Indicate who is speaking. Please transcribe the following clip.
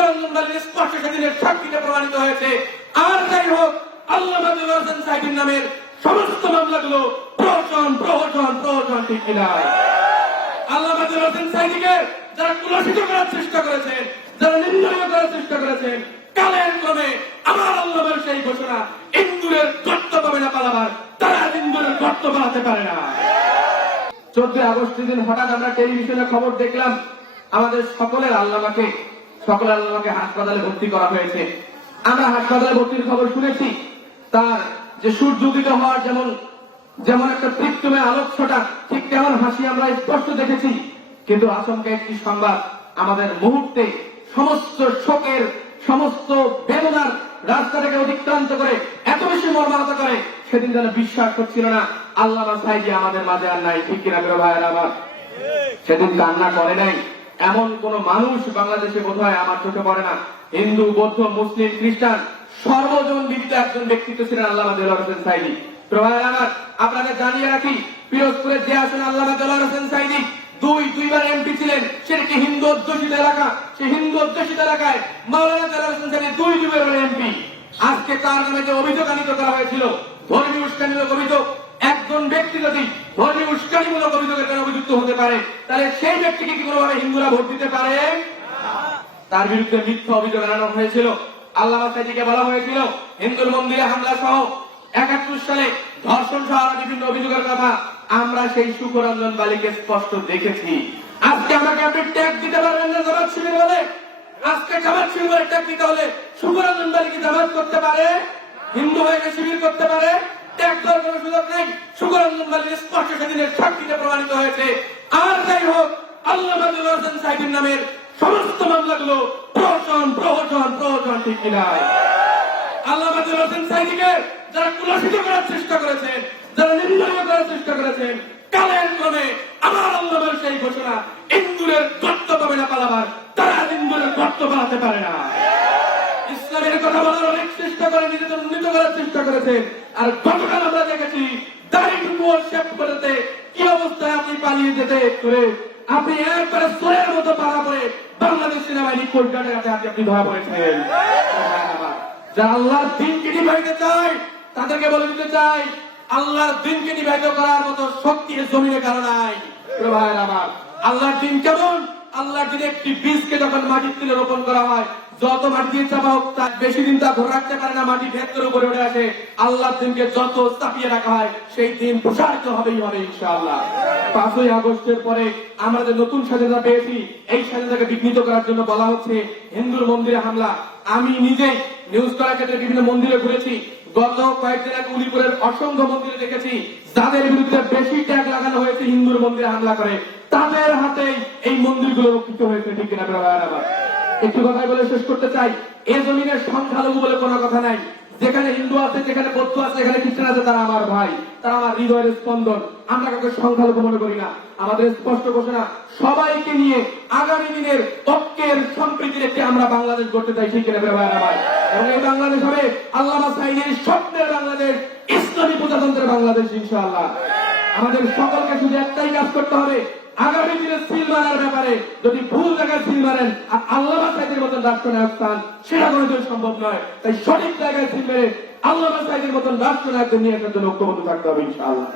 Speaker 1: সুকরঞ্জন বালির স্পষ্ট সেদিনের সাক্ষীতে প্রমাণিত হয়েছে। আর যাই হোক, আল্লাহ হোসেন সাহেবের নামের সমস্ত মামলাগুলো প্রহসন প্রহসন প্রহসন, ঠিক কিনা? আল্লাহ হোসেন সাইদিকে যারা কুলসিত করার চেষ্টা করেছেন, যারা নিন্দনীয় করার চেষ্টা করেছেন, কালের ক্রমে আমার আল্লাহের সেই ঘোষণা, ইন্দুরের গর্ত পাবে না পালাবার, তারা ইন্দুরের গর্ত পালাতে পারে না। চোদ্দই আগস্টের দিন হঠাৎ খবর দেখলাম, আমাদের সকলের আল্লামাকে সকলের আল্লামাকে হাসপাতালে ভর্তি করা হয়েছে। আমরা হাসপাতালে ভর্তির খবর শুনেছি, তার যে সূর্য উদিত হওয়ার যেমন যেমন একটা তৃপ্তময় আলোচ্যটা ঠিক তেমন হাসি আমরা স্পষ্ট দেখেছি। কিন্তু আচমকা একটি সংবাদ আমাদের মুহূর্তে সমস্ত শোকের, সমস্ত বেদনার রাস্তা থেকে অতিক্রান্ত করে, এত বেশি মর্মাহত করে, সেদিন যেন বিশ্বাস করছিল না, আল্লাহ সাইজি আমাদের মাঝে আর নাই, ঠিক কিনা বেরো ভাইয়ের আবার সেদিন কান্না করে নাই। এমন কোন মানুষ বাংলাদেশে বোধ হয় আমার চোখে পড়ে না। হিন্দু, বৌদ্ধ, মুসলিম, খ্রিস্টান, সর্বজন বিদিত একজন ব্যক্তিত্ব ছিলেন আল্লাহ দেওয়ার হোসেন সাইদি। প্রভায় আমার আপনাকে জানিয়ে রাখি, পিরোজপুরে যে আছেন আল্লাহ দেওয়ার হোসেন সাইদি, দুই, দুইবার এমপি ছিলেন। সেটা একটি হিন্দু অধ্যুষিত এলাকা? সেই হিন্দু অধ্যুষিত এলাকায় মাওলানা দেওয়ার হোসেন সাইদি দুই দুইবার এমপি আজকে তার নামে যে অভিযোগ আনিত করা হয়েছিল, ধর্মীয় উস্কানিমূলক অভিযোগ, একজন ব্যক্তি যদি ধর্মীয় উস্কানিমূলক অভিযোগের কারণে অভিযুক্ত হতে পারে। তাহলে সেই ব্যক্তিকে কি কোনোভাবে হিন্দুরা ভোট দিতে পারে? তার বিরুদ্ধে মিথ্যা অভিযোগ আনানো হয়েছিল। আল্লাহ সাইদিকে বলা হয়েছিল, হিন্দুর মন্দিরে হামলা সহ একাত্তর সালে ধর্ষণ সহ আরও বিভিন্ন অভিযোগের কথা। আমরা সেই সুকরঞ্জন বালিকে স্পষ্ট দেখেছি। আজকে আমাকে আপনি ট্যাগ দিতে পারবেন না জামাত শিবির বলে আজকে জামাত শিবিরের ট্যাগ দিতে হলে সুকরঞ্জন বালিকে জামাত করতে পারে? হিন্দু হয়ে শিবির করতে পারে? ত্যাগ করার সুযোগ নেই। সুকরঞ্জন বালির স্পষ্ট সেদিনের সাক্ষীতে প্রমাণিত হয়েছে। আর যাই হোক, আল্লাহ সাহেবের নামের সমস্ত মামলাগুলো প্রহসন প্রহসন প্রহসন ঠিক কিনা। আল্লাহ হোসেন সাহেবকে যারা কুলসিত করার চেষ্টা করেছেন, যারা নিন্দনীয় করার চেষ্টা করেছেন, কালের ক্রমে আমার আল্লাহের সেই ঘোষণা, ইন্দুরের গর্ত পাবে না পালাবার, তারা ইন্দুরের গর্ত পালাতে পারে না। ইসলামের কথা বলার অনেক চেষ্টা করে নিজেদের করার চেষ্টা করেছেন আর গতকাল আমরা দেখেছি দাড়িটুকু কি অবস্থায় আপনি পালিয়ে যেতে করে? আপনি একবারে সোয়ের মতো পাড়া করে বাংলাদেশ সেনাবাহিনী কলকাতার কাছে আজকে আপনি ধরা পড়েছেন যারা আল্লাহর দিনকে নিভাইতে চায়, তাদেরকে বলে দিতে চাই, আল্লাহর দিনকে নিভাইত করার মতো শক্তি জমিনে কারও নাই। আমার, আল্লাহর দিন কেমন? আল্লাহর দিনে একটি বীজকে যখন মাটির তুলে রোপণ করা হয় যত মাটি দিয়ে চাপা হোক, তার বেশি দিন তা ধরে রাখতে পারে না, মাটি ভেতরে উপরে উঠে আসে। আল্লাহর দিনকে যত চাপিয়ে রাখা হয়, সেই দিন প্রসারিত হবেই হবে, ইনশাআল্লাহ। পাঁচই আগস্টের পরে আমরা যে নতুন স্বাধীনতা পেয়েছি, এই স্বাধীনতাকে বিঘ্নিত করার জন্য বলা হচ্ছে হিন্দুর মন্দিরে হামলা। আমি নিজেই নিউজ করার ক্ষেত্রে বিভিন্ন মন্দিরে ঘুরেছি। গত কয়েকদিন আগে উলিপুরের অসংখ্য মন্দিরে দেখেছি, যাদের বিরুদ্ধে বেশি ট্যাগ লাগানো হয়েছে, হিন্দুর মন্দিরে হামলা করে। তাদের হাতেই এই মন্দিরগুলো রক্ষিত হয়েছে, ঠিক কিনা একটু কথাই বলে শেষ করতে চাই। এ জমিনের সংখ্যালঘু বলে কোনো কথা নাই। যেখানে হিন্দু আছে, যেখানে বৌদ্ধ আছে, যেখানে খ্রিস্টান আছে, তারা আমার ভাই, তারা আমার হৃদয়ের স্পন্দন। আমরা কাউকে সংখ্যালঘু মনে করি না। আমাদের স্পষ্ট ঘোষণা, সবাইকে নিয়ে আগামী দিনের ঐক্যের সম্প্রীতির একটি আমরা বাংলাদেশ গড়তে চাই সেই কিনা ভাই? আমার এবং এই বাংলাদেশ হবে আল্লামা সাইনের স্বপ্নের বাংলাদেশ, ইসলামী প্রজাতন্ত্রের বাংলাদেশ, ইনশাআল্লাহ। আমাদের সকলকে শুধু একটাই কাজ করতে হবে আগামী দিনে সিল মারার ব্যাপারে যদি ভুল জায়গায় সিল মারেন আর আল্লাহ সাইদের মতন রাষ্ট্রনায়ক স্থান সেটা কোনোদিন সম্ভব নয়। তাই সঠিক জায়গায় সিল মেরে আল্লাহ সাইদের মতন রাষ্ট্রনায়কদের নিয়ে একটা ঐক্যবদ্ধ থাকতে হবে, ইনশাআল্লাহ।